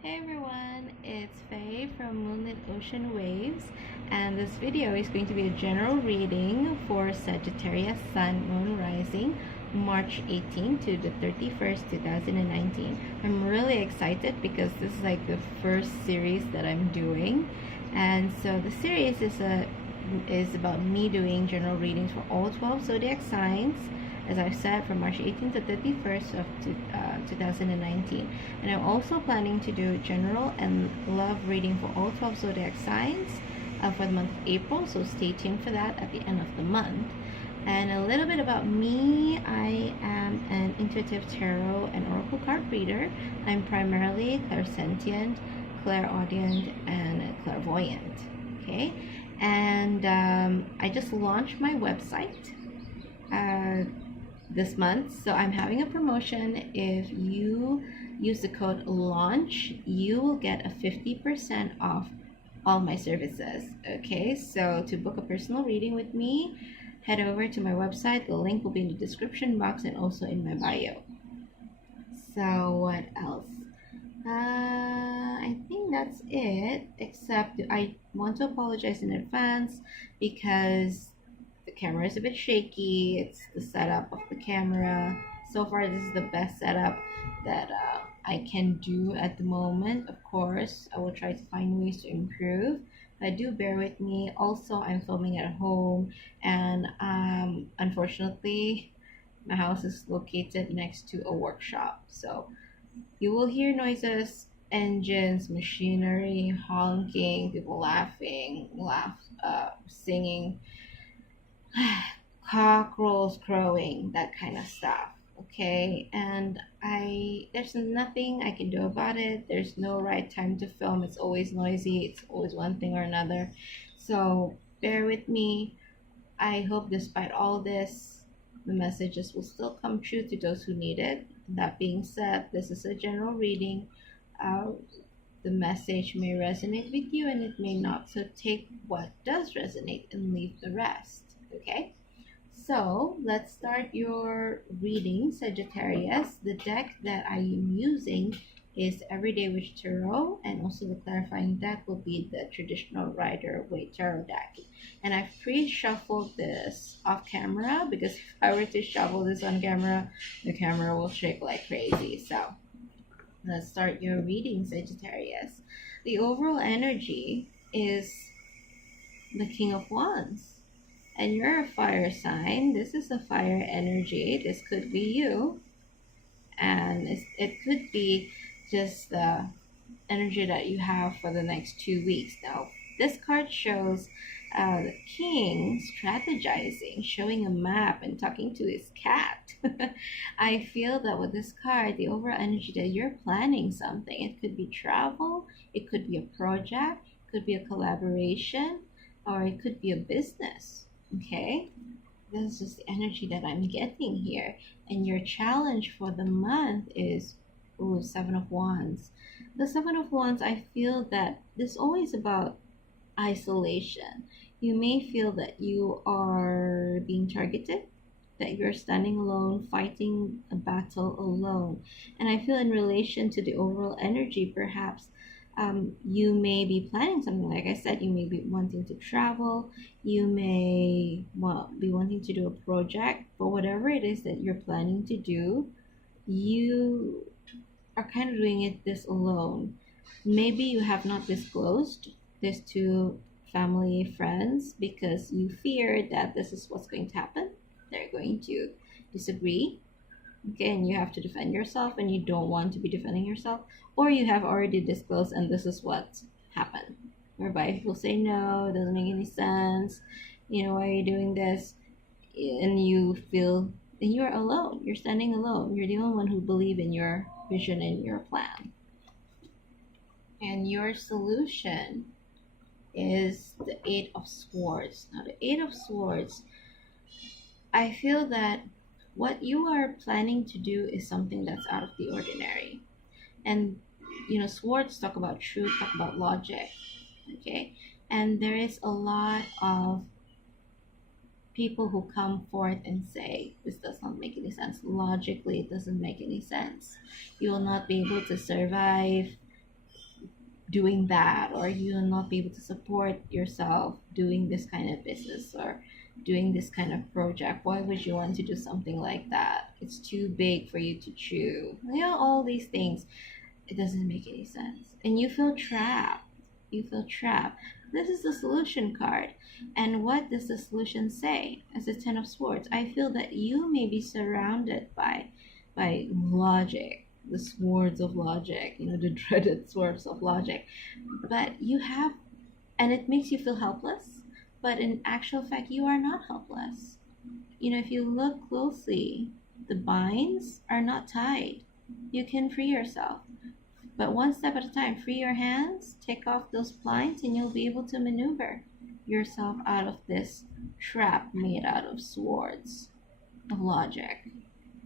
Hey everyone, it's Fae from Moonlit Ocean Waves, and this video is going to be a general reading for Sagittarius Sun Moon Rising March 18 to the 31st, 2019. I'm really excited because this is like the first series that I'm doing, and so the series is about me doing general readings for all 12 zodiac signs, as I've said, from March 18th to 31st of 2019. And I'm also planning to do general and love reading for all 12 zodiac signs for the month of April, so stay tuned for that at the end of the month. And a little bit about me: I am an intuitive tarot and oracle card reader. I'm primarily clairsentient, clairaudient, and clairvoyant. Okay, and I just launched my website this month, so I'm having a promotion. If you use the code LAUNCH, you will get a 50% off all my services. Okay, so to book a personal reading with me, head over to my website. The link will be in the description box and also in my bio. So what else? I think that's it, except I want to apologize in advance because the camera is a bit shaky. It's the setup of the camera. So far, this is the best setup that I can do at the moment. Of course, I will try to find ways to improve. But do bear with me. Also, I'm filming at home, and unfortunately, my house is located next to a workshop. So you will hear noises, engines, machinery, honking, people laughing, singing, cockerels crowing, that kind of stuff. Okay, and there's nothing I can do about it. There's no right time to film. It's always noisy. It's always one thing or another. So bear with me. I hope despite all this, the messages will still come true to those who need it. That being said, this is a general reading. Uh, the message may resonate with you and it may not. So take what does resonate and leave the rest. Okay? So let's start your reading, Sagittarius. The deck that I am using is Everyday Witch Tarot, and also the clarifying deck will be the traditional Rider-Waite Tarot deck. And I've pre-shuffled this off camera because if I were to shuffle this on camera, the camera will shake like crazy. So let's start your reading, Sagittarius. The overall energy is the King of Wands. And you're a fire sign. This is a fire energy. This could be you. And it could be just the energy that you have for the next 2 weeks. Now, this card shows the king strategizing, showing a map and talking to his cat. I feel that with this card, the overall energy that you're planning something. It could be travel, it could be a project, it could be a collaboration, or it could be a business. Okay, this is the energy that I'm getting here. And your challenge for the month is, ooh, Seven of Wands. The Seven of Wands, I feel that this is always about isolation. You may feel that you are being targeted, that you're standing alone, fighting a battle alone. And I feel in relation to the overall energy, perhaps you may be planning something. Like I said, you may be wanting to travel, you may be wanting to do a project, but whatever it is that you're planning to do, you are kind of doing it this alone. Maybe you have not disclosed this to family, friends, because you fear that this is what's going to happen. They're going to disagree. Okay, and you have to defend yourself and you don't want to be defending yourself, or you have already disclosed and this is what happened, whereby people say no, it doesn't make any sense, why are you doing this? And you feel that you're alone, you're standing alone, you're the only one who believe in your vision and your plan. And your solution is the Eight of Swords. Now the Eight of Swords, I feel that what you are planning to do is something that's out of the ordinary. And swords talk about truth, talk about logic. Okay, and there is a lot of people who come forth and say this does not make any sense. Logically, it doesn't make any sense. You will not be able to survive doing that, or you will not be able to support yourself doing this kind of business or doing this kind of project. Why would you want to do something like that? It's too big for you to chew. You know, all these things. It doesn't make any sense. And you feel trapped. You feel trapped. This is the solution card. And what does the solution say? As the Ten of Swords, I feel that you may be surrounded by logic, the swords of logic, you know, the dreaded swords of logic. But you have, and it makes you feel helpless. But in actual fact, you are not helpless. You know, if you look closely, the binds are not tied. You can free yourself. But one step at a time, free your hands, take off those blinds, and you'll be able to maneuver yourself out of this trap made out of swords of logic.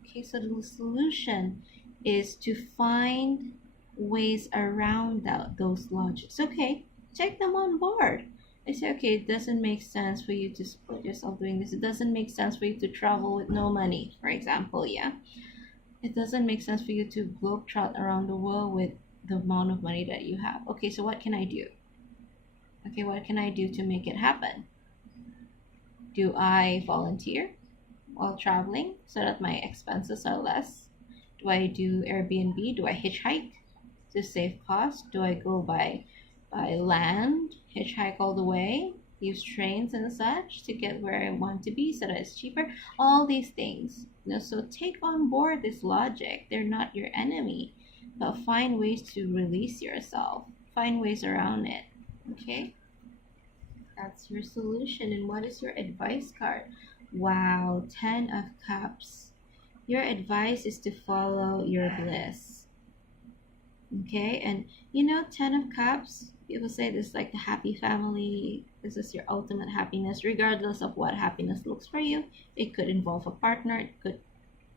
Okay, so the solution is to find ways around those logics. Okay, take them on board. I say, okay, it doesn't make sense for you to support yourself doing this. It doesn't make sense for you to travel with no money, for example, yeah? It doesn't make sense for you to globetrot around the world with the amount of money that you have. Okay, so what can I do? Okay, what can I do to make it happen? Do I volunteer while traveling so that my expenses are less? Do I do Airbnb? Do I hitchhike to save costs? Do I go by land, hitchhike all the way, use trains and such to get where I want to be so that it's cheaper? All these things. You know, so take on board this logic. They're not your enemy, but find ways to release yourself. Find ways around it. Okay? That's your solution. And what is your advice card? Wow, 10 of Cups. Your advice is to follow your bliss. Okay, and you know, 10 of Cups, people say this is like the happy family. This is your ultimate happiness, regardless of what happiness looks for you. It could involve a partner, it could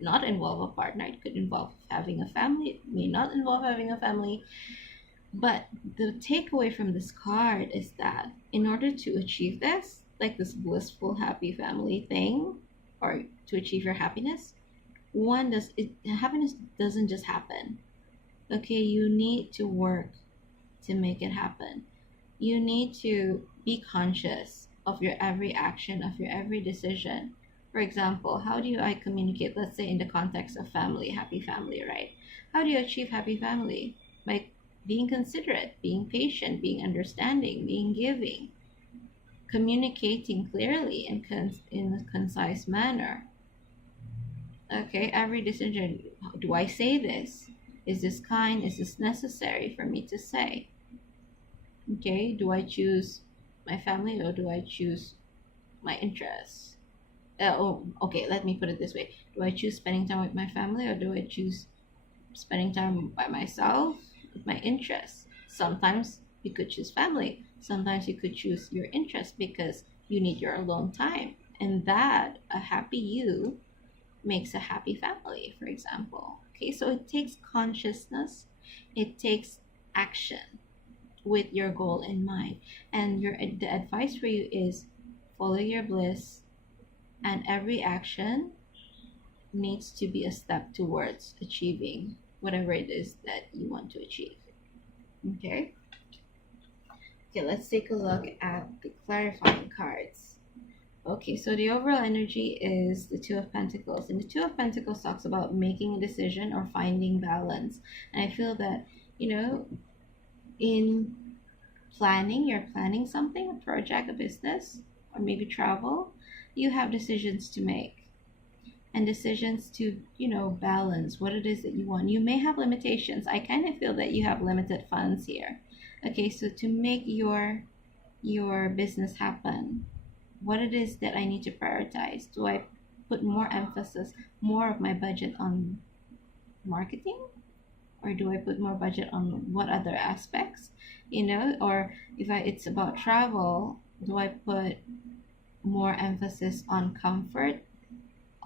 not involve a partner, it could involve having a family, it may not involve having a family. But the takeaway from this card is that in order to achieve this, like this blissful, happy family thing, or to achieve your happiness, happiness doesn't just happen. Okay, you need to work to make it happen. You need to be conscious of your every action, of your every decision. For example, how do I communicate, let's say in the context of family, happy family, right? How do you achieve happy family? By being considerate, being patient, being understanding, being giving, communicating clearly and in a concise manner. Okay, every decision, do I say this? Is this kind? Is this necessary for me to say? Okay, do I choose my family or do I choose my interests? Okay, let me put it this way. Do I choose spending time with my family or do I choose spending time by myself with my interests? Sometimes you could choose family. Sometimes you could choose your interest because you need your alone time. And that, a happy you, makes a happy family, for example. Okay, so it takes consciousness, it takes action with your goal in mind. And the advice for you is follow your bliss, and every action needs to be a step towards achieving whatever it is that you want to achieve. Okay? Okay, let's take a look at the clarifying cards. Okay, so the overall energy is the Two of Pentacles. And the Two of Pentacles talks about making a decision or finding balance. And I feel that, you know, in you're planning something, a project, a business, or maybe travel, you have decisions to make. And decisions to, you know, balance what it is that you want. You may have limitations. I kind of feel that you have limited funds here. Okay, so to make your business happen, what it is that I need to prioritize. Do I put more emphasis, more of my budget on marketing? Or do I put more budget on what other aspects? You know, or if it's about travel, do I put more emphasis on comfort,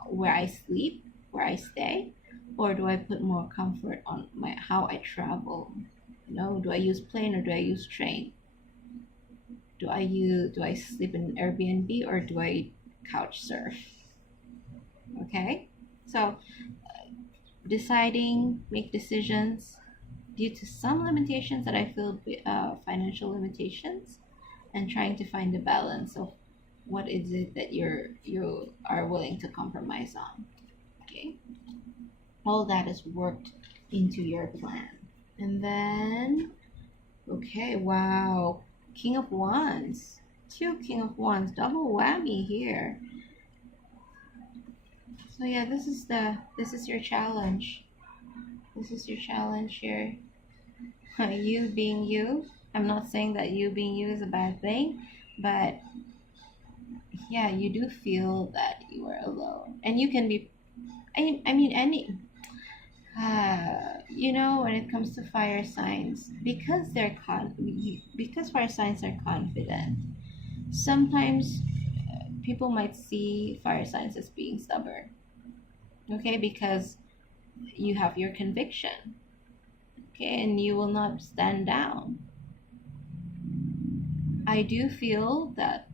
where I sleep, where I stay? Or do I put more comfort on how I travel? You know, do I use plane or do I use train? Do I sleep in an Airbnb or do I couch surf? Okay, so make decisions, due to some limitations that I feel, financial limitations, and trying to find the balance of what is it that you are willing to compromise on. Okay, all that is worked into your plan. And then, okay, wow, King of Wands, two King of Wands, double whammy here. So yeah, this is your challenge. This is your challenge here. You being you. I'm not saying that you being you is a bad thing, but yeah, you do feel that you are alone, and you can be. I mean, any. You know, when it comes to fire signs, because fire signs are confident. Sometimes people might see fire signs as being stubborn. Okay, because you have your conviction. Okay, and you will not stand down. I do feel that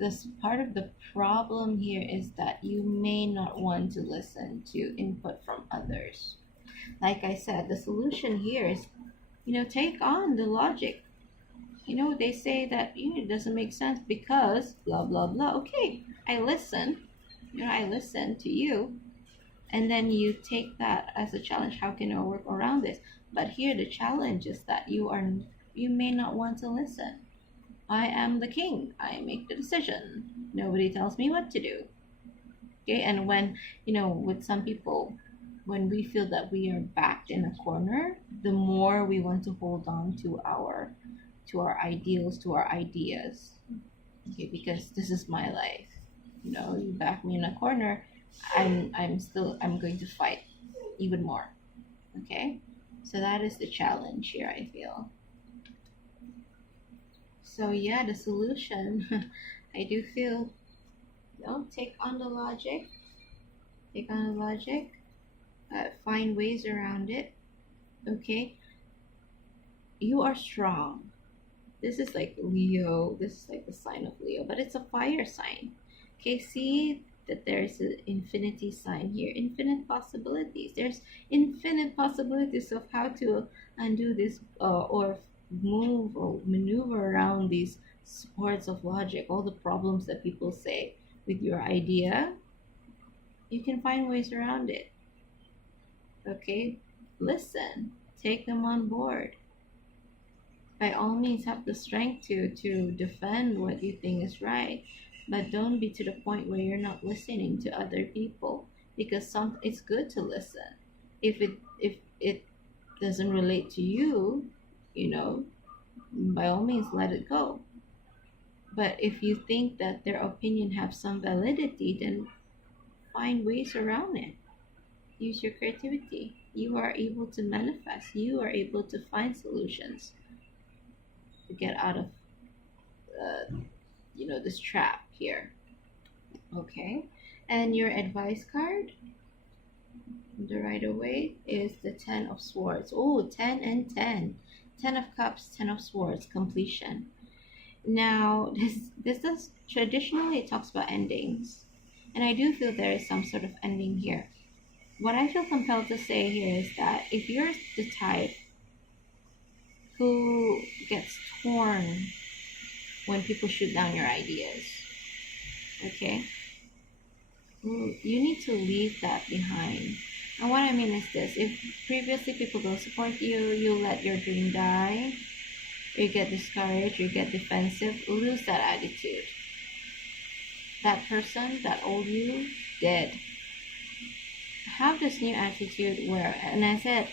this part of the problem here is that you may not want to listen to input from others. Like I said, the solution here is, take on the logic. They say that, it doesn't make sense because blah, blah, blah. Okay, I listen. I listen to you. And then you take that as a challenge. How can I work around this? But here the challenge is that you may not want to listen. I am the king. I make the decision. Nobody tells me what to do. Okay, and when, with some people, when we feel that we are backed in a corner, the more we want to hold on to our ideals, to our ideas. Okay, because this is my life. You back me in a corner, I'm going to fight even more. Okay? So that is the challenge here, I feel. So yeah, the solution, I do feel, take on the logic, find ways around it. Okay? You are strong. This is like Leo. This is like the sign of Leo, but it's a fire sign. Okay, see that there's an infinity sign here. Infinite possibilities. There's infinite possibilities of how to undo this, or move or maneuver around these sports of logic. All the problems that people say with your idea, you can find ways around it. Okay, listen, take them on board. By all means, have the strength to defend what you think is right, but don't be to the point where you're not listening to other people, because it's good to listen. If it doesn't relate to you, by all means let it go. But if you think that their opinion have some validity, then find ways around it. Use your creativity. You are able to manifest. You are able to find solutions to get out of, this trap here. Okay, and your advice card, the right away, is the 10 of Swords. Oh, 10 and 10. 10 of Cups, 10 of Swords, completion. Now, this does traditionally, it talks about endings, and I do feel there is some sort of ending here. What I feel compelled to say here is that if you're the type who gets torn when people shoot down your ideas, okay, you need to leave that behind. And what I mean is this: if previously people don't support you, you let your dream die, you get discouraged, you get defensive, lose that attitude. That person, that old you, dead. Have this new attitude where, and I said,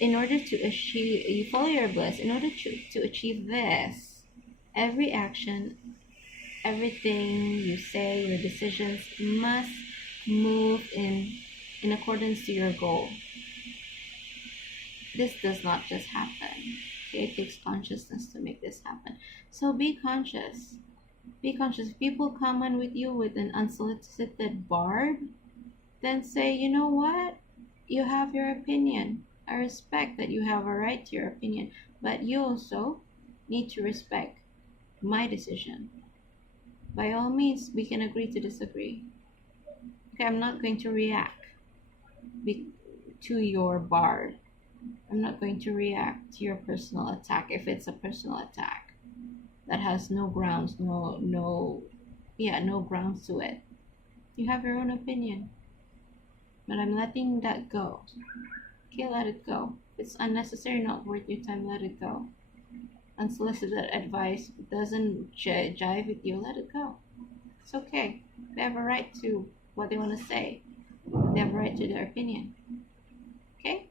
in order to achieve, you follow your bliss, in order to achieve this, every action, everything you say, your decisions must move in accordance to your goal. This does not just happen. Okay? It takes consciousness to make this happen. So be conscious. Be conscious. If people come in with you with an unsolicited barb, then say, you know what? You have your opinion. I respect that you have a right to your opinion, but you also need to respect my decision. By all means, we can agree to disagree. Okay, I'm not going to react to your barb. I'm not going to react to your personal attack if it's a personal attack that has no grounds, no grounds to it. You have your own opinion, but I'm letting that go. Okay, let it go. If it's unnecessary, not worth your time, let it go. Unsolicited advice doesn't jive with you, let it go. It's okay. They have a right to what they want to say. They have a right to their opinion. Okay?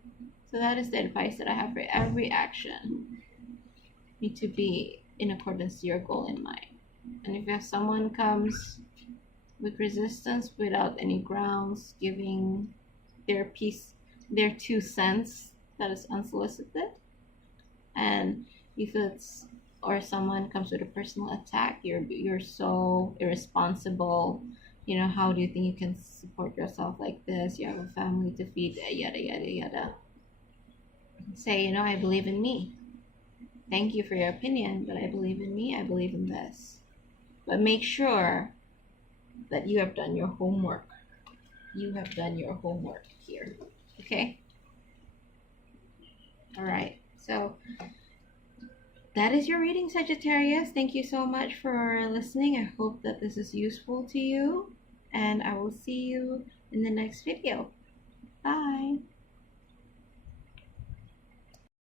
So that is the advice that I have for every action. You need to be in accordance to your goal in mind. And if someone comes with resistance without any grounds, giving their their 2 cents, that is unsolicited. And if it's or someone comes with a personal attack, you're so irresponsible. You know, how do you think you can support yourself like this? You have a family to feed, yada yada yada. Say, I believe in me. Thank you for your opinion, but I believe in me. I believe in this. But make sure that you have done your homework. You have done your homework here. Okay? All right. So that is your reading, Sagittarius. Thank you so much for listening. I hope that this is useful to you. And I will see you in the next video. Bye.